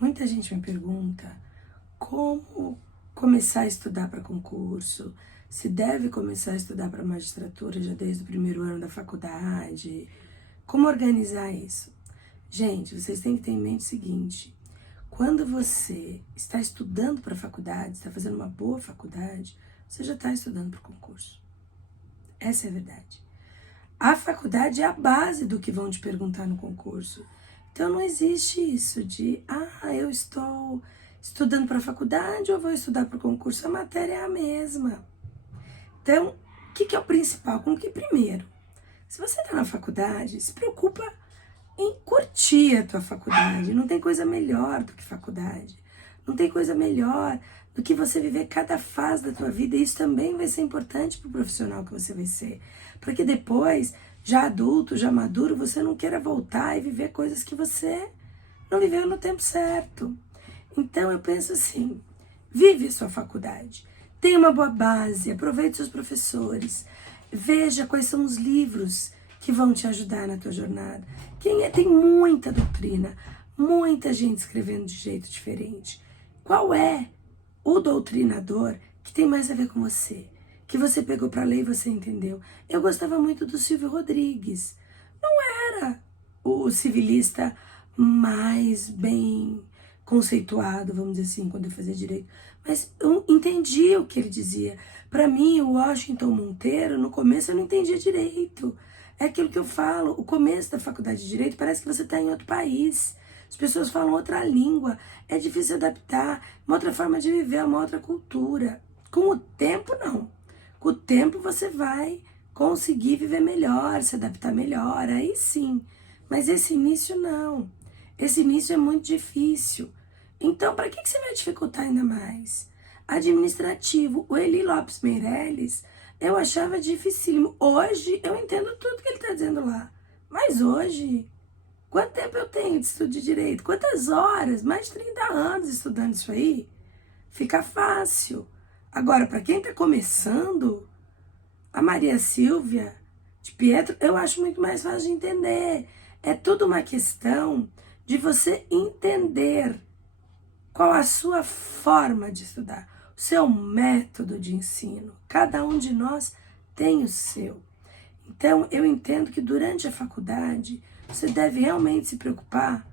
Muita gente me pergunta como começar a estudar para concurso, se deve começar a estudar para magistratura já desde o primeiro ano da faculdade, como organizar isso. Gente, vocês têm que ter em mente o seguinte: quando você está estudando para a faculdade, está fazendo uma boa faculdade, você já está estudando para o concurso. Essa é a verdade. A faculdade é a base do que vão te perguntar no concurso. Então não existe isso de, eu estou estudando para a faculdade ou vou estudar para o concurso. A matéria é a mesma. Então, o que é o principal? Com que primeiro? Se você está na faculdade, se preocupa em curtir a tua faculdade. Não tem coisa melhor do que faculdade. Não tem coisa melhor do que você viver cada fase da tua vida. E isso também vai ser importante para o profissional que você vai ser. Para que depois, já adulto, já maduro, você não queira voltar e viver coisas que você não viveu no tempo certo. Então eu penso assim, vive a sua faculdade. Tenha uma boa base, aproveite seus professores. Veja quais são os livros que vão te ajudar na tua jornada. Tem muita doutrina, muita gente escrevendo de jeito diferente. Qual é o doutrinador que tem mais a ver com você? Que você pegou para ler e você entendeu? Eu gostava muito do Silvio Rodrigues. Não era o civilista mais bem conceituado, vamos dizer assim, quando eu fazia direito. Mas eu entendi o que ele dizia. Para mim, o Washington Monteiro, no começo eu não entendia direito. É aquilo que eu falo, o começo da faculdade de Direito parece que você está em outro país. As pessoas falam outra língua, é difícil adaptar, uma outra forma de viver, uma outra cultura. Com o tempo, não. Com o tempo você vai conseguir viver melhor, se adaptar melhor, aí sim. Mas esse início não. Esse início é muito difícil. Então, para que você vai dificultar ainda mais? Administrativo. O Eli Lopes Meirelles, eu achava dificílimo. Hoje, eu entendo tudo que ele está dizendo lá. Mas hoje, quanto tempo eu tenho de estudo de direito? Quantas horas? Mais de 30 anos estudando isso aí? Fica fácil. Agora, para quem está começando, a Maria Silvia de Pietro, eu acho muito mais fácil de entender. É tudo uma questão de você entender qual a sua forma de estudar, o seu método de ensino. Cada um de nós tem o seu. Então, eu entendo que durante a faculdade, você deve realmente se preocupar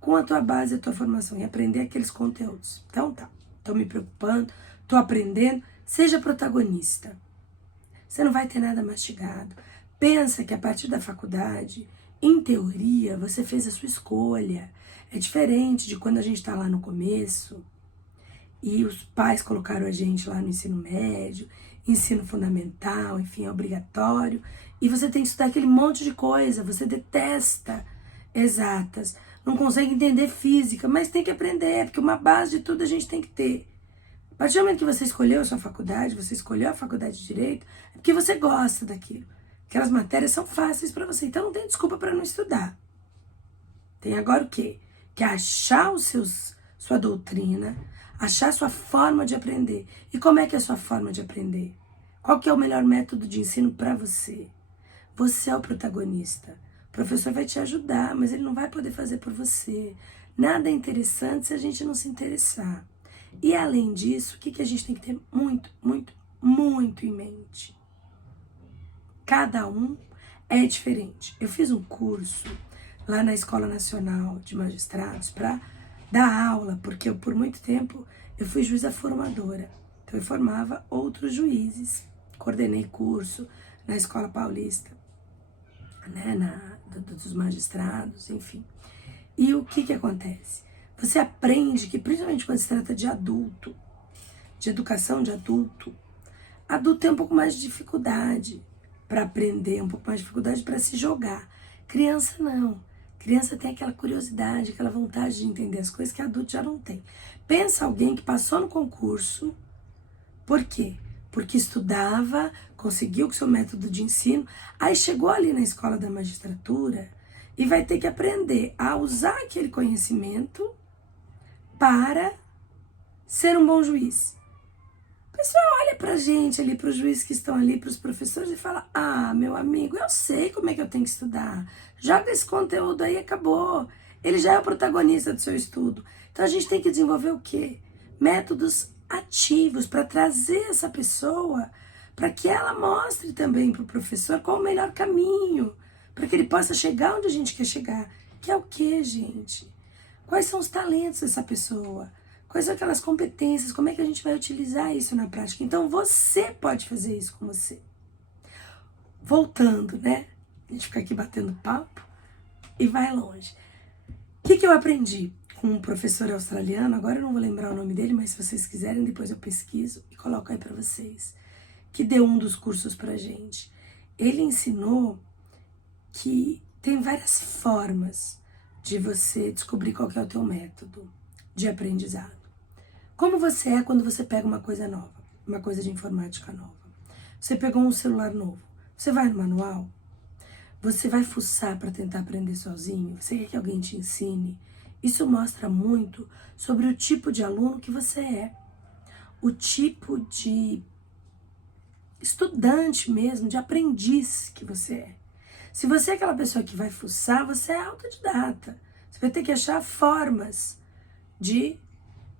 com a tua base, a tua formação e aprender aqueles conteúdos. Então tá, estou me preocupando, estou aprendendo, seja protagonista. Você não vai ter nada mastigado. Pensa que a partir da faculdade, em teoria, você fez a sua escolha. É diferente de quando a gente está lá no começo e os pais colocaram a gente lá no ensino médio, ensino fundamental, enfim, é obrigatório, e você tem que estudar aquele monte de coisa, você detesta exatas, não consegue entender física, mas tem que aprender, porque uma base de tudo a gente tem que ter. A partir do momento que você escolheu a sua faculdade, você escolheu a faculdade de Direito, é porque você gosta daquilo. Aquelas matérias são fáceis para você, então não tem desculpa para não estudar. Tem agora o quê? Que é achar sua doutrina, achar sua forma de aprender. E como é que é a sua forma de aprender? Qual que é o melhor método de ensino para você? Você é o protagonista. O professor vai te ajudar, mas ele não vai poder fazer por você. Nada é interessante se a gente não se interessar. E além disso, o que a gente tem que ter muito, muito, muito em mente? Cada um é diferente. Eu fiz um curso lá na Escola Nacional de Magistrados para dar aula, porque eu, por muito tempo, eu fui juíza formadora. Então, eu formava outros juízes, coordenei curso na Escola Paulista, né, dos magistrados, enfim. E o que acontece? Você aprende que, principalmente quando se trata de adulto, de educação de adulto tem um pouco mais de dificuldade para aprender, um pouco mais de dificuldade para se jogar. Criança não. Criança tem aquela curiosidade, aquela vontade de entender as coisas que adulto já não tem. Pensa alguém que passou no concurso, por quê? Porque estudava, conseguiu o seu método de ensino, aí chegou ali na escola da magistratura e vai ter que aprender a usar aquele conhecimento para ser um bom juiz. O pessoal olha pra gente ali, pros juízes que estão ali, pros professores e fala: meu amigo, eu sei como é que eu tenho que estudar. Joga esse conteúdo aí, acabou. Ele já é o protagonista do seu estudo. Então a gente tem que desenvolver o quê? Métodos ativos para trazer essa pessoa, para que ela mostre também para o professor qual o melhor caminho, para que ele possa chegar onde a gente quer chegar. Que é o quê, gente? Quais são os talentos dessa pessoa? Quais são aquelas competências? Como é que a gente vai utilizar isso na prática? Então você pode fazer isso com você. Voltando, né? A gente fica aqui batendo papo e vai longe. O que eu aprendi com um professor australiano? Agora eu não vou lembrar o nome dele, mas se vocês quiserem, depois eu pesquiso e coloco aí para vocês. Que deu um dos cursos pra gente. Ele ensinou que tem várias formas de você descobrir qual que é o teu método de aprendizado. Como você é quando você pega uma coisa nova, uma coisa de informática nova. Você pegou um celular novo. Você vai no manual? Você vai fuçar para tentar aprender sozinho? Você quer que alguém te ensine? Isso mostra muito sobre o tipo de aluno que você é. O tipo de estudante mesmo, de aprendiz que você é. Se você é aquela pessoa que vai fuçar, você é autodidata. Você vai ter que achar formas de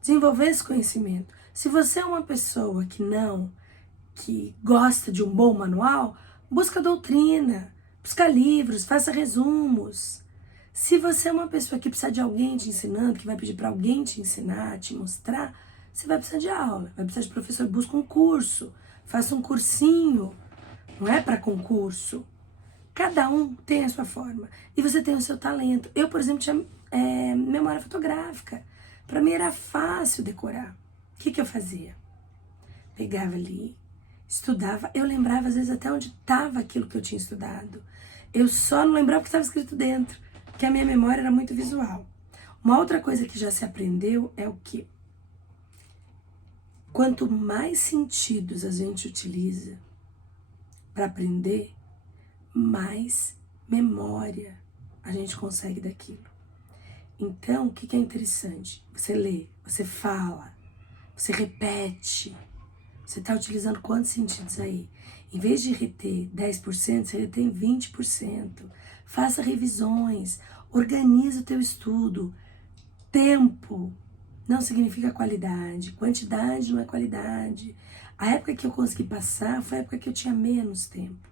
desenvolver esse conhecimento. Se você é uma pessoa que gosta de um bom manual, busca doutrina, busca livros, faça resumos. Se você é uma pessoa que precisa de alguém te ensinando, que vai pedir para alguém te ensinar, te mostrar, você vai precisar de aula, vai precisar de professor, busca um curso, faça um cursinho, não é para concurso. Cada um tem a sua forma e você tem o seu talento. Eu, por exemplo, tinha memória fotográfica. Para mim era fácil decorar. O que eu fazia? Pegava ali, estudava, eu lembrava às vezes até onde estava aquilo que eu tinha estudado. Eu só não lembrava o que estava escrito dentro, porque a minha memória era muito visual. Uma outra coisa que já se aprendeu é o que? Quanto mais sentidos a gente utiliza para aprender, mais memória a gente consegue daquilo. Então, o que é interessante? Você lê, você fala, você repete. Você está utilizando quantos sentidos aí? Em vez de reter 10%, você retém 20%. Faça revisões, organize o teu estudo. Tempo não significa qualidade, quantidade não é qualidade. A época que eu consegui passar foi a época que eu tinha menos tempo.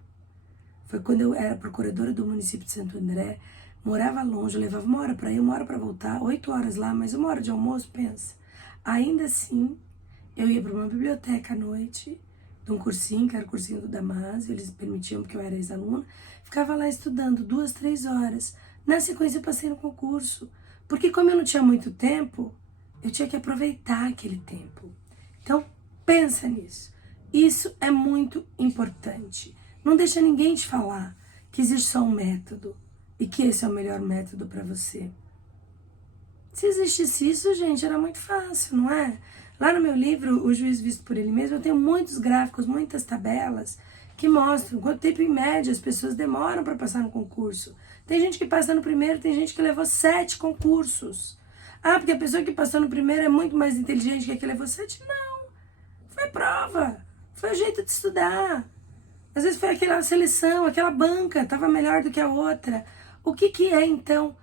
Foi quando eu era procuradora do município de Santo André, morava longe, eu levava 1 hora para ir, 1 hora para voltar, 8 horas lá, mais 1 hora de almoço, pensa. Ainda assim, eu ia para uma biblioteca à noite, de um cursinho, que era o cursinho do Damásio, eles permitiam porque eu era ex-aluna, ficava lá estudando 2, 3 horas. Na sequência, eu passei no concurso, porque como eu não tinha muito tempo, eu tinha que aproveitar aquele tempo. Então, pensa nisso. Isso é muito importante. Não deixa ninguém te falar que existe só um método e que esse é o melhor método para você. Se existisse isso, gente, era muito fácil, não é? Lá no meu livro, O Juiz Visto por Ele Mesmo, eu tenho muitos gráficos, muitas tabelas que mostram quanto tempo, em média, as pessoas demoram para passar no concurso. Tem gente que passa no primeiro, tem gente que levou 7 concursos. Ah, porque a pessoa que passou no primeiro é muito mais inteligente que a que levou 7? Não. Foi prova. Foi o jeito de estudar. Às vezes foi aquela seleção, aquela banca, estava melhor do que a outra. O que é, então,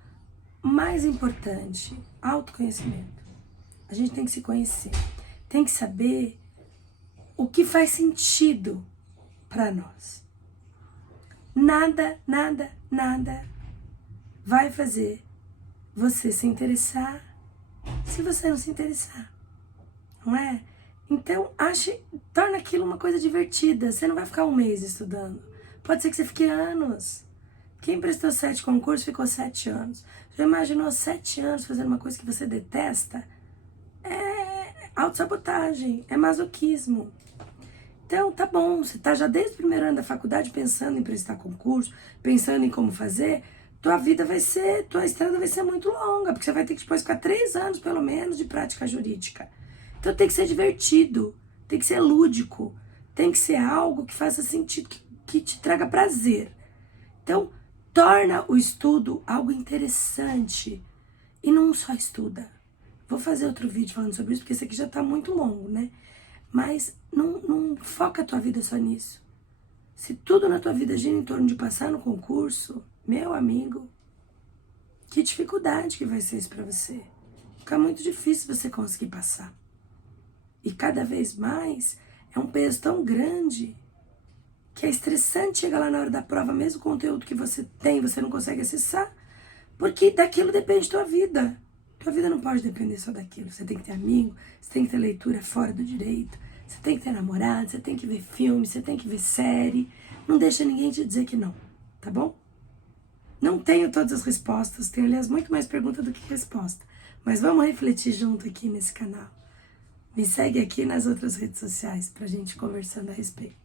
mais importante? Autoconhecimento. A gente tem que se conhecer. Tem que saber o que faz sentido para nós. Nada vai fazer você se interessar se você não se interessar. Não é? Então, torna aquilo uma coisa divertida. Você não vai ficar 1 mês estudando. Pode ser que você fique anos. Quem prestou 7 concursos ficou 7 anos. Já imaginou 7 anos fazendo uma coisa que você detesta? É autossabotagem, é masoquismo. Então, tá bom, você tá já desde o primeiro ano da faculdade pensando em prestar concurso, pensando em como fazer, tua estrada vai ser muito longa, porque você vai ter que depois ficar 3 anos, pelo menos, de prática jurídica. Então tem que ser divertido, tem que ser lúdico, tem que ser algo que faça sentido, que te traga prazer. Então, torna o estudo algo interessante e não só estuda. Vou fazer outro vídeo falando sobre isso, porque esse aqui já tá muito longo, né? Mas não foca a tua vida só nisso. Se tudo na tua vida gira em torno de passar no concurso, meu amigo, Que dificuldade que vai ser isso para você. Fica muito difícil você conseguir passar. E cada vez mais é um peso tão grande que é estressante chegar lá na hora da prova, mesmo o conteúdo que você tem, você não consegue acessar, porque daquilo depende tua vida. Tua vida não pode depender só daquilo. Você tem que ter amigo, você tem que ter leitura fora do direito, você tem que ter namorado, você tem que ver filme, você tem que ver série. Não deixa ninguém te dizer que não, tá bom? Não tenho todas as respostas, tenho, aliás, muito mais pergunta do que resposta. Mas vamos refletir junto aqui nesse canal. Me segue aqui nas outras redes sociais pra gente conversando a respeito.